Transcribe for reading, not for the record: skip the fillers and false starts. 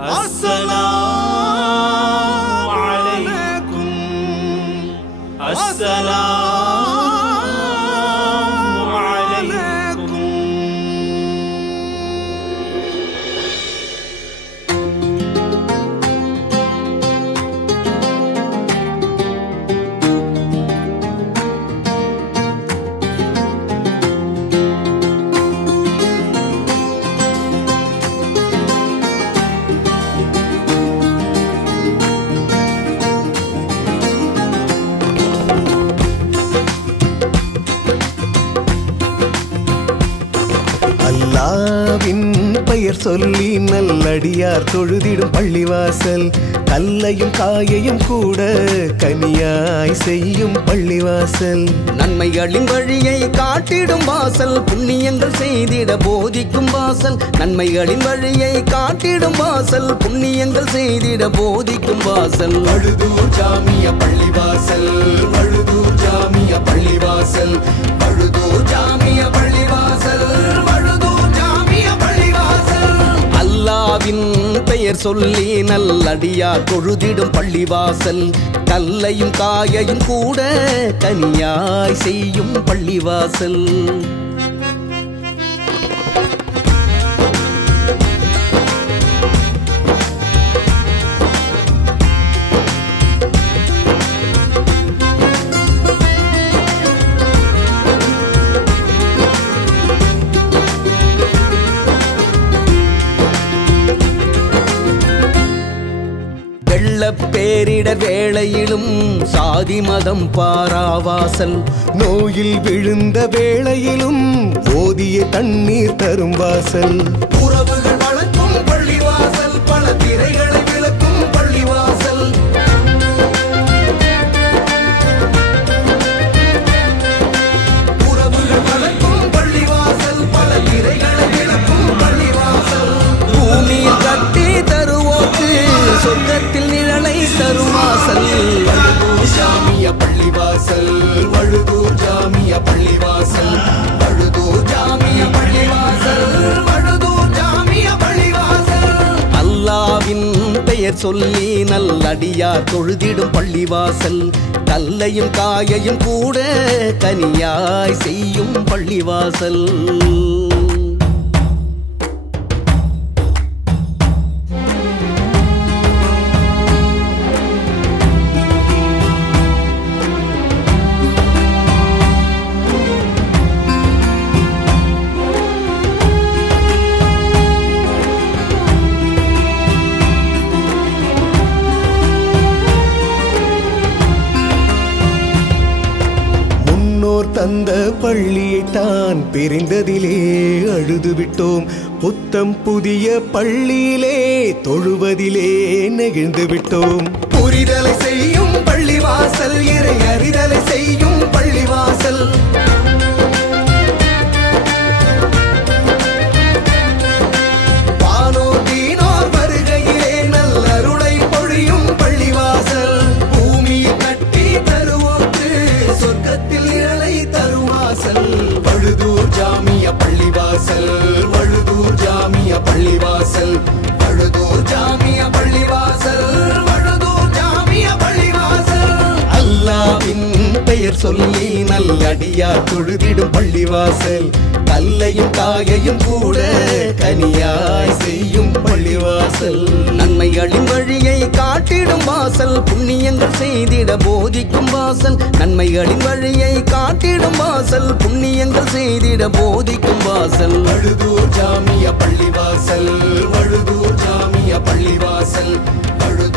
السلام عليكم السلام عليكم. அல்லாவின் பெயர் சொல்லி நல்லடியார் தொழுதிடும் பள்ளிவாசல், கல்லையும் காயையும் கூட கனியாய் செய்யும் பள்ளிவாசல். நன்மைகளின் வழியை காட்டிடும் வாசல், புண்ணியங்கள் செய்திட போதிக்கும் வாசல். நன்மைகளின் வழியை காட்டிடும் வாசல், புண்ணியங்கள் செய்திட போதிக்கும் வாசல். வழுதூர் ஜாமிய பள்ளிவாசல், வழுதூர் ஜாமிய பள்ளிவாசல், வழுதூர் ஜாமிய பள்ளிவாசல், வழுதூர் ஜாமிய பள்ளிவாசல். அல்லாவின் பெயர் சொல்லி நல்லடியார் தொழுதிடும் பள்ளிவாசல், கல்லையும் காயையும் கூட கனியாய் செய்யும் பள்ளிவாசல். பேரிடர் வேளையிலும் சாதி மதம் பாராவாசல், நோயில் விழுந்த வேளையிலும் ஓதிய தண்ணீர் தரும் வாசல். உறவுகள் வளர்க்கும் பள்ளிவாசல், பல திரைகளை விளக்கும் பள்ளிவாசல். உறவுகள் வளர்க்கும் பள்ளிவாசல், பல திரைகளை விளக்கும் பள்ளிவாசல். பூமியில் கட்டி தருவோக்கு சொர்க்கத்தில் நிழலை தரும் வாசல். வழுதூர் ஜாமிய பள்ளிவாசல், வழுதூர் ஜாமிய பள்ளிவாசல், வழுதூர் ஜாமிய பள்ளிவாசல், வழுதூர் ஜாமிய பள்ளிவாசல். அல்லாவின் பெயர் சொல்லி நல்லடியார் தொழுதிடும் பள்ளிவாசல், கல்லையும் காயையும் கூட கனியாய் செய்யும் பள்ளிவாசல். தந்த பள்ளியை தான் பிரிந்ததிலே அழுது விட்டோம். புத்தம் புதிய பள்ளியிலே தொழுவதிலே நெகிழ்ந்து விட்டோம். புரிதலை செய்யும் பள்ளிவாசல், இறை அறிதலை செய்யும் பள்ளிவாசல். வானோர் தீனோர் வருகையிலே நல்லருளை பொழியும் பள்ளிவாசல். பூமியில் கட்டி தருவோக்கு சொர்க்கத்தில் நிழலை தரும் வாசல். வழுதூர் ஜாமிய பள்ளிவாசல், வழுதூர் ஜாமிய பள்ளிவாசல், வழுதூர் ஜாமிய பள்ளிவாசல், வழுதூர் ஜாமிய பள்ளிவாசல். அல்லாவின் பெயர் சொல்லி நல்லடியார் தொழுதிடும் பள்ளிவாசல், கல்லையும் காயையும் கூட கனியாய் செய்யும் பள்ளிவாசல். நன்மைகளின் வழியை காட்டிடும் வாசல், புண்ணியங்கள் செய்திட போதிக்கும் வாசல். நன்மைகளின் வழியை காட்டிடும் வாசல், புண்ணியங்கள் செய்திட போதிக்கும் வாசல். வழுதூர் ஜாமிய பள்ளிவாசல், வழுதூர் ஜாமிய பள்ளிவாசல், வழுதூர்